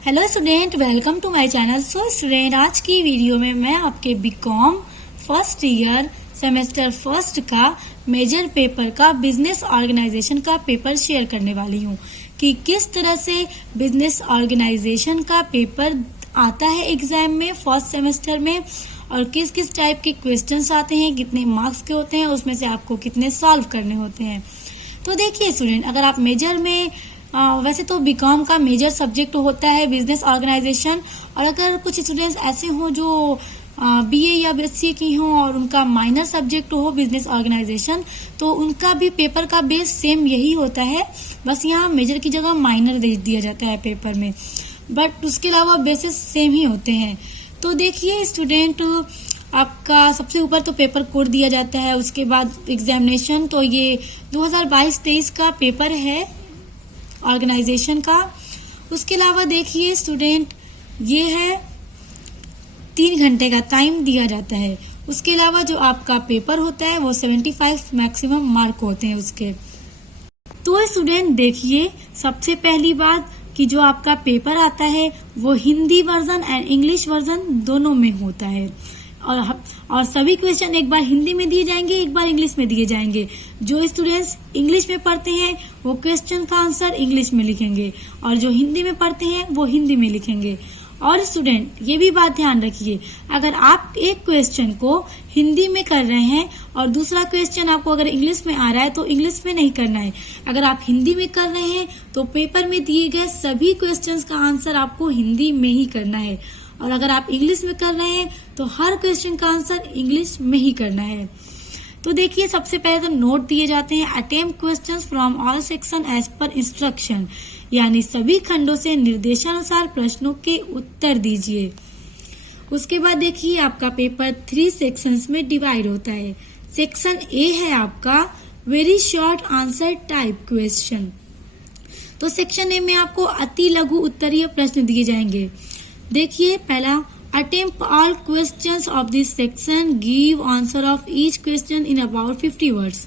Hello student, welcome to my channel. So student, आज की video में मैं आपके B Com first year semester first का मेजर पेपर का बिजनेस ऑर्गेनाइजेशन का पेपर शेयर करने वाली हूँ कि किस तरह से बिजनेस ऑर्गेनाइजेशन का पेपर आता है एग्जाम में फर्स्ट सेमेस्टर में और किस किस टाइप के क्वेश्चंस आते हैं, कितने मार्क्स के होते हैं, उसमें से आपको कितने सॉल्व करने होते हैं। तो देखिए स्टूडेंट, अगर आप मेजर में वैसे तो बीकॉम का मेजर सब्जेक्ट होता है बिजनेस ऑर्गेनाइजेशन, और अगर कुछ स्टूडेंट्स ऐसे हों जो बीए या बीएससी की हों और उनका माइनर सब्जेक्ट हो बिजनेस ऑर्गेनाइजेशन, तो उनका भी पेपर का बेस सेम यही होता है, बस यहाँ मेजर की जगह माइनर दे दिया जाता है पेपर में, बट उसके अलावा बेसिस सेम ही होते हैं। तो देखिए स्टूडेंट, आपका सबसे ऊपर तो पेपर कोड दिया जाता है, उसके बाद एग्जामिनेशन। तो ये 2022-23 का पेपर है ऑर्गेनाइजेशन का। उसके अलावा देखिए स्टूडेंट, ये है 3 घंटे का टाइम दिया जाता है। उसके अलावा जो आपका पेपर होता है वो 75 मैक्सिमम मार्क होते हैं उसके। तो स्टूडेंट देखिए, सबसे पहली बात कि जो आपका पेपर आता है वो Hindi version and English version दोनों में होता है, और सभी क्वेश्चन एक बार हिंदी में दिए जाएंगे, एक बार इंग्लिश में दिए जाएंगे। जो स्टूडेंट्स इंग्लिश में पढ़ते हैं वो क्वेश्चन का आंसर इंग्लिश में लिखेंगे, और जो हिंदी में पढ़ते हैं वो हिंदी में लिखेंगे। और स्टूडेंट ये भी बात ध्यान रखिए, अगर आप एक क्वेश्चन को हिंदी में कर रहे हैं और दूसरा क्वेश्चन आपको अगर इंग्लिश में आ रहा है तो इंग्लिश में नहीं करना है। अगर आप हिंदी में कर रहे हैं तो पेपर में दिए गए सभी क्वेश्चंस का आंसर आपको हिंदी में ही करना है, और अगर आप इंग्लिश में कर रहे हैं तो हर क्वेश्चन का आंसर इंग्लिश में ही करना है। तो देखिए, सबसे पहले तो नोट दिए जाते हैं, attempt questions from all section as per instruction, यानी सभी खंडों से निर्देशानुसार प्रश्नों के उत्तर दीजिए। उसके बाद देखिए, आपका पेपर 3 सेक्शंस में डिवाइड होता है। सेक्शन ए है आपका very short answer type question. तो सेक्शन ए में आपको अति लघु उत्तरीय प्रश्न दिए जाएंगे। देखिए, पहला, attempt all questions of this section, give answer of each question in about 50 words।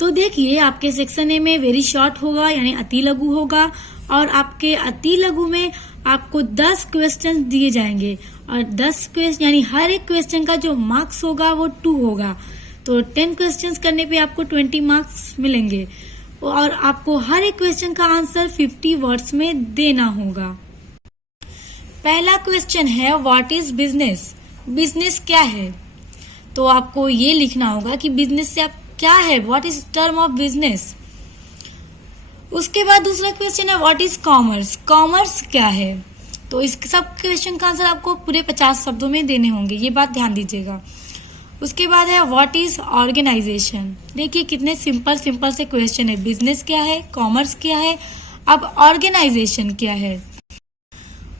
तो देखिए, आपके सेक्शन ए में वेरी शॉर्ट होगा यानी अति लघु होगा, और आपके अति लघु में आपको 10 क्वेश्चन दिए जाएंगे, और 10 क्वेश्चन यानी हर एक क्वेश्चन का जो मार्क्स होगा वो 2 होगा। तो 10 क्वेश्चन करने पे आपको 20 मार्क्स मिलेंगे, और आपको हर एक क्वेश्चन का आंसर 50 वर्ड्स में देना होगा। पहला क्वेश्चन है, व्हाट इज बिजनेस? बिजनेस क्या है? तो आपको ये लिखना होगा कि बिजनेस से आप क्या है, what is term of business. उसके बाद दूसरा क्वेश्चन है, व्हाट इज कॉमर्स? कॉमर्स क्या है? तो इस सब क्वेश्चन का आंसर आपको पूरे 50 शब्दों में देने होंगे, ये बात ध्यान दीजिएगा। उसके बाद है, व्हाट इज ऑर्गेनाइजेशन? देखिए कितने सिंपल से क्वेश्चन है, बिजनेस क्या है, कॉमर्स क्या है, अब ऑर्गेनाइजेशन क्या है।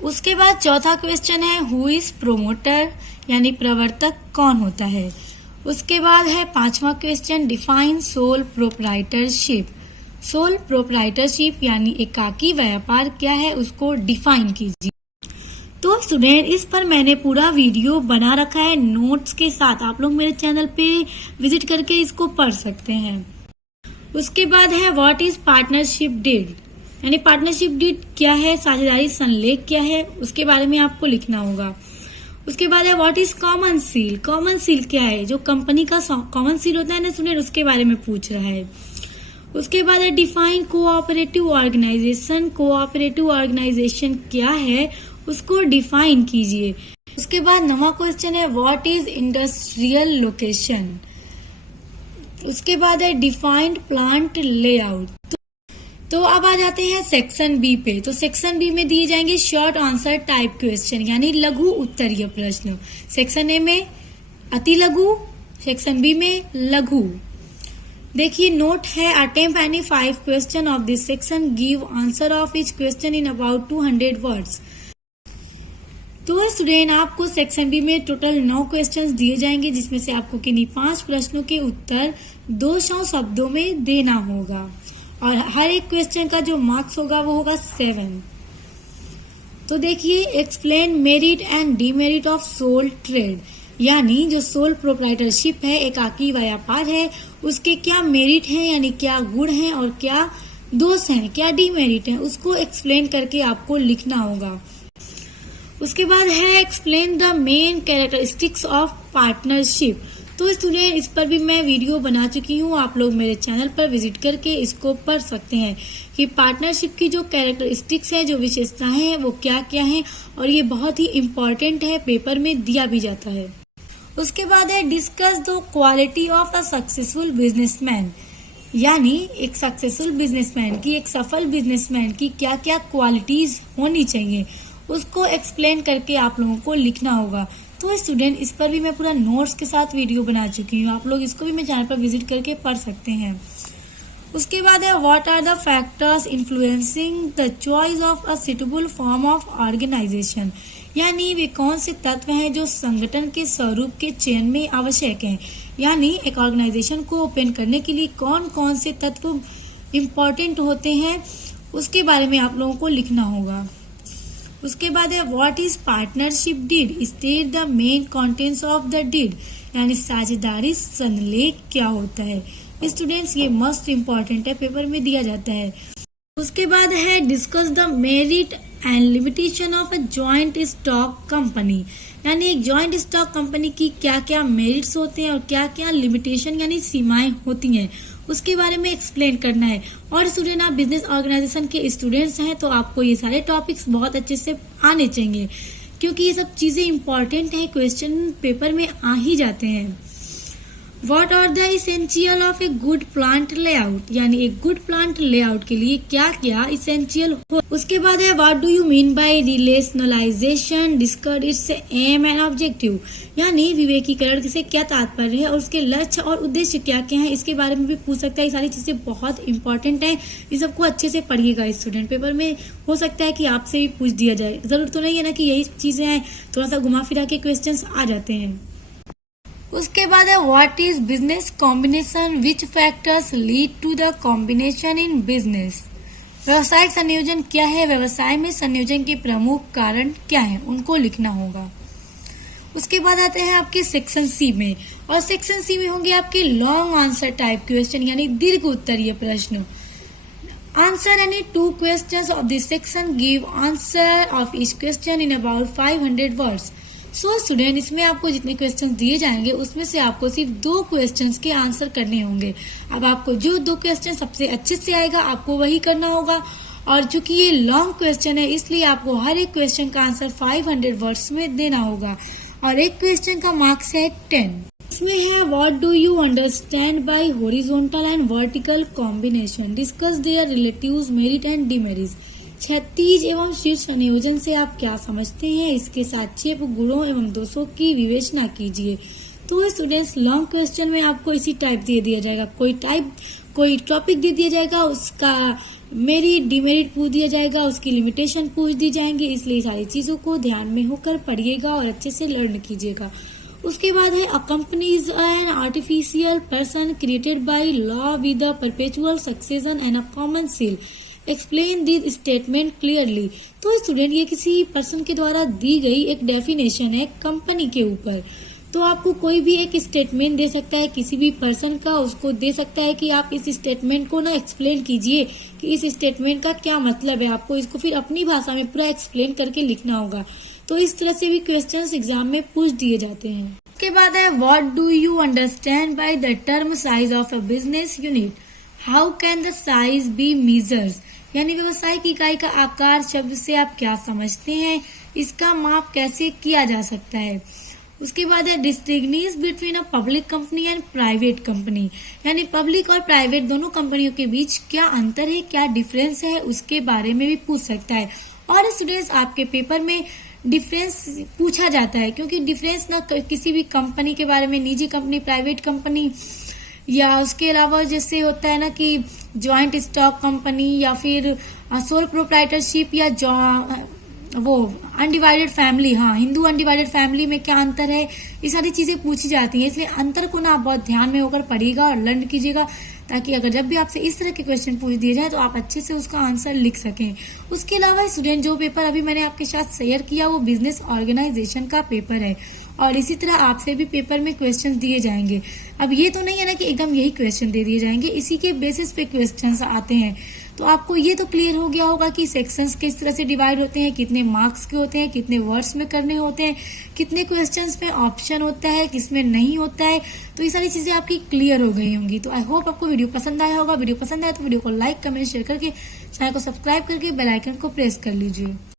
उसके बाद चौथा क्वेश्चन है, हु इज प्रोमोटर? यानी प्रवर्तक कौन होता है। उसके बाद है 5वां question, define sole proprietorship. Sole proprietorship यानी एकाकी व्यापार क्या है, उसको डिफाइन कीजिए। तो स्टूडेंट, इस पर मैंने पूरा वीडियो बना रखा है नोट्स के साथ, आप लोग मेरे चैनल पे विजिट करके इसको पढ़ सकते हैं। उसके बाद है, व्हाट इज पार्टनरशिप डीड? यानी पार्टनरशिप डीड क्या है, साझेदारी संलेख क्या है, उसके बारे में आपको लिखना होगा। उसके बाद है, what is common seal? Common seal क्या है? जो कंपनी का कॉमन सील होता है ना स्टूडेंट, उसके बारे में पूछ रहा है। उसके बाद है, define cooperative organisation. Cooperative organisation क्या है, उसको डिफाइन कीजिए। उसके बाद 9वां क्वेश्चन है, व्हाट इज इंडस्ट्रियल लोकेशन? उसके बाद है, डिफाइंड प्लांट लेआउट। तो अब आ जाते हैं सेक्शन बी पे। तो सेक्शन बी में दिए जाएंगे शॉर्ट आंसर टाइप क्वेश्चन यानी लघु उत्तरीय प्रश्न। सेक्शन ए में अति लघु, सेक्शन बी में लघु। देखिए, नोट है, attempt any 5 question of this section, give answer of each question in about 200 words. तो स्टूडेंट, आपको सेक्शन बी में टोटल 9 क्वेश्चंस दिए जाएंगे, जिसमें से आपको किन्हीं 5 प्रश्नों के उत्तर 200 शब्दों में देना होगा, और हर एक क्वेश्चन का जो मार्क्स होगा वो होगा 7। तो देखिए, explain merit and demerit of sole trade, यानी जो सोल प्रोप्राइटरशिप है, एकाकी व्यापार है, उसके क्या मेरिट है यानी क्या गुण है और क्या दोष हैं, क्या डिमेरिट है, उसको एक्सप्लेन करके आपको लिखना होगा। उसके बाद है explain the main characteristics of partnership. तो स्टूडेंट इस पर भी मैं वीडियो बना चुकी हूँ, आप लोग मेरे चैनल पर विजिट करके इसको पढ़ सकते हैं कि पार्टनरशिप की जो कैरेक्टरिस्टिक्स है, जो विशेषताएं हैं वो क्या क्या हैं, और ये बहुत ही इम्पोर्टेंट है, पेपर में दिया भी जाता है। उसके बाद है discuss the quality of a successful businessman, यानी एक सक्सेसफुल बिजनेसमैन की, एक सफल बिजनेसमैन की क्या क्या क्वालिटीज होनी चाहिए, उसको एक्सप्लेन करके आप लोगों को लिखना होगा। तो स्टूडेंट इस पर भी मैं पूरा नोट्स के साथ वीडियो बना चुकी हूँ, आप लोग इसको भी मैं चैनल पर विजिट करके पढ़ सकते हैं। उसके बाद है what are the factors influencing the choice of a suitable form of organisation, यानी वे कौन से तत्व हैं जो संगठन के स्वरूप के चयन में आवश्यक हैं, यानी एक ऑर्गेनाइजेशन को ओपन करने के लिए कौन कौन से तत्व इम्पोर्टेंट होते हैं, उसके बारे में आप लोगों को लिखना होगा। उसके बाद है what is partnership deed, state the main contents of the deed, यानी साझेदारी संलेख क्या होता है। स्टूडेंट्स ये मस्ट इम्पॉर्टेंट है, पेपर में दिया जाता है। उसके बाद है discuss the merit and limitation of a joint stock company, यानी एक जॉइंट स्टॉक कंपनी की क्या क्या मेरिट्स होते हैं और क्या क्या लिमिटेशन यानी सीमाएं होती हैं, उसके बारे में एक्सप्लेन करना है। और स्टूडेंट आप बिजनेस ऑर्गेनाइजेशन के स्टूडेंट्स हैं तो आपको ये सारे टॉपिक्स बहुत अच्छे से आने चाहिए, क्योंकि ये सब चीजें इंपॉर्टेंट है, क्वेश्चन पेपर में आ ही जाते हैं। What are the essential of a good plant layout, यानी एक गुड प्लांट लेआउट के लिए क्या क्या इसेंशियल हो। उसके बाद है what do you mean by rationalization, discuss its aims and objective, यानी विवेकीकरण से क्या तात्पर्य है और उसके लक्ष्य और उद्देश्य क्या क्या है, इसके बारे में भी पूछ सकता है। ये सारी चीजें बहुत इंपॉर्टेंट है, इन सबको अच्छे से पढ़िएगा स्टूडेंट, पेपर में हो सकता है कि आपसे भी पूछ दिया जाए, जरूर तो नहीं है ना कि यही चीजें हैं, थोड़ा सा घुमा फिरा के क्वेश्चन आ जाते हैं। उसके बाद है what is business combination, which factors lead to the combination in business, व्यवसायिक संयोजन क्या है, व्यवसाय में संयोजन के प्रमुख कारण क्या है, उनको लिखना होगा। उसके बाद आते हैं आपके सेक्शन सी में, और सेक्शन सी में होंगे आपके लॉन्ग आंसर टाइप क्वेश्चन, यानी दीर्घ उत्तरीय प्रश्न। Answer any 2 questions of this section, give answer of each question in about 500 words। So student इसमें आपको जितने क्वेश्चंस दिए जाएंगे उसमें से आपको सिर्फ 2 क्वेश्चंस के आंसर करने होंगे। अब आपको जो 2 क्वेश्चन सबसे अच्छे से आएगा आपको वही करना होगा, और चूंकि ये लॉन्ग क्वेश्चन है इसलिए आपको हर एक क्वेश्चन का आंसर 500 वर्ड्स में देना होगा, और एक क्वेश्चन का मार्क्स है 10। इसमें है what do you understand by horizontal and vertical combination, discuss their relatives merit and demerits, क्षैतिज एवं शीर्ष संयोजन से आप क्या समझते हैं, इसके संक्षेप गुणों एवं दोषों की विवेचना कीजिए। तो स्टूडेंट्स लॉन्ग क्वेश्चन में आपको इसी टाइप दे दिया जाएगा, कोई टॉपिक दे दिया जाएगा, उसका मेरिट डिमेरिट पूछ दिया जाएगा, उसकी लिमिटेशन पूछ दी जाएंगी, इसलिए सारी चीजों को ध्यान में होकर पढ़िएगा और अच्छे से लर्न कीजिएगा। उसके बाद है a company is an artificial person created by law with a perpetual succession and a common seal, explain this statement clearly. तो स्टूडेंट ये किसी पर्सन के द्वारा दी गई एक डेफिनेशन है कंपनी के ऊपर, तो आपको कोई भी एक स्टेटमेंट दे सकता है किसी भी पर्सन का, उसको दे सकता है कि आप इस स्टेटमेंट को ना एक्सप्लेन कीजिए कि इस स्टेटमेंट का क्या मतलब है, आपको इसको फिर अपनी भाषा में पूरा एक्सप्लेन करके लिखना होगा। तो इस तरह से भी क्वेश्चंस एग्जाम में पूछ दिए जाते हैं। उसके बाद है what do you understand by the term size of a business unit, how can the size be measured, यानी व्यवसाय की इकाई का आकार शब्द से आप क्या समझते हैं, इसका माप कैसे किया जा सकता है। उसके बाद है distinguish between a public company and private company, यानी पब्लिक और प्राइवेट दोनों कंपनियों के बीच क्या अंतर है, क्या डिफरेंस है, उसके बारे में भी पूछ सकता है। और स्टूडेंट्स आपके पेपर में डिफरेंस पूछा जाता है, क्योंकि डिफरेंस ना किसी भी कंपनी के बारे में, निजी कंपनी, प्राइवेट कंपनी, या उसके अलावा जैसे होता है ना कि जॉइंट स्टॉक कंपनी या फिर सोल प्रोप्राइटरशिप या वो अनडिवाइडेड फैमिली, हाँ हिंदू अनडिवाइडेड फैमिली में क्या अंतर है, ये सारी चीजें पूछी जाती हैं। इसलिए अंतर को ना आप बहुत ध्यान में होकर पढ़िएगा और लर्न कीजिएगा, ताकि अगर जब भी आपसे इस तरह के क्वेश्चन पूछ दिए जाए तो आप अच्छे से उसका आंसर लिख सकें। उसके अलावा स्टूडेंट जो पेपर अभी मैंने आपके साथ शेयर किया वो बिजनेस ऑर्गेनाइजेशन का पेपर है, और इसी तरह आपसे भी पेपर में क्वेश्चन दिए जाएंगे। अब ये तो नहीं है ना कि एकदम यही क्वेश्चन दे दिए जाएंगे, इसी के बेसिस पे क्वेश्चन आते हैं। तो आपको ये तो क्लियर हो गया होगा कि सेक्शंस किस तरह से डिवाइड होते हैं, कितने मार्क्स के होते हैं, कितने वर्ड्स में करने होते हैं, कितने क्वेश्चंस में ऑप्शन होता है, किसमें नहीं होता है। तो ये सारी चीजें आपकी क्लियर हो गई होंगी। तो आई होप आपको वीडियो पसंद आया होगा। वीडियो पसंद आया तो वीडियो को लाइक, कमेंट, शेयर करके चैनल को सब्सक्राइब करके बेल आइकन को प्रेस कर लीजिए।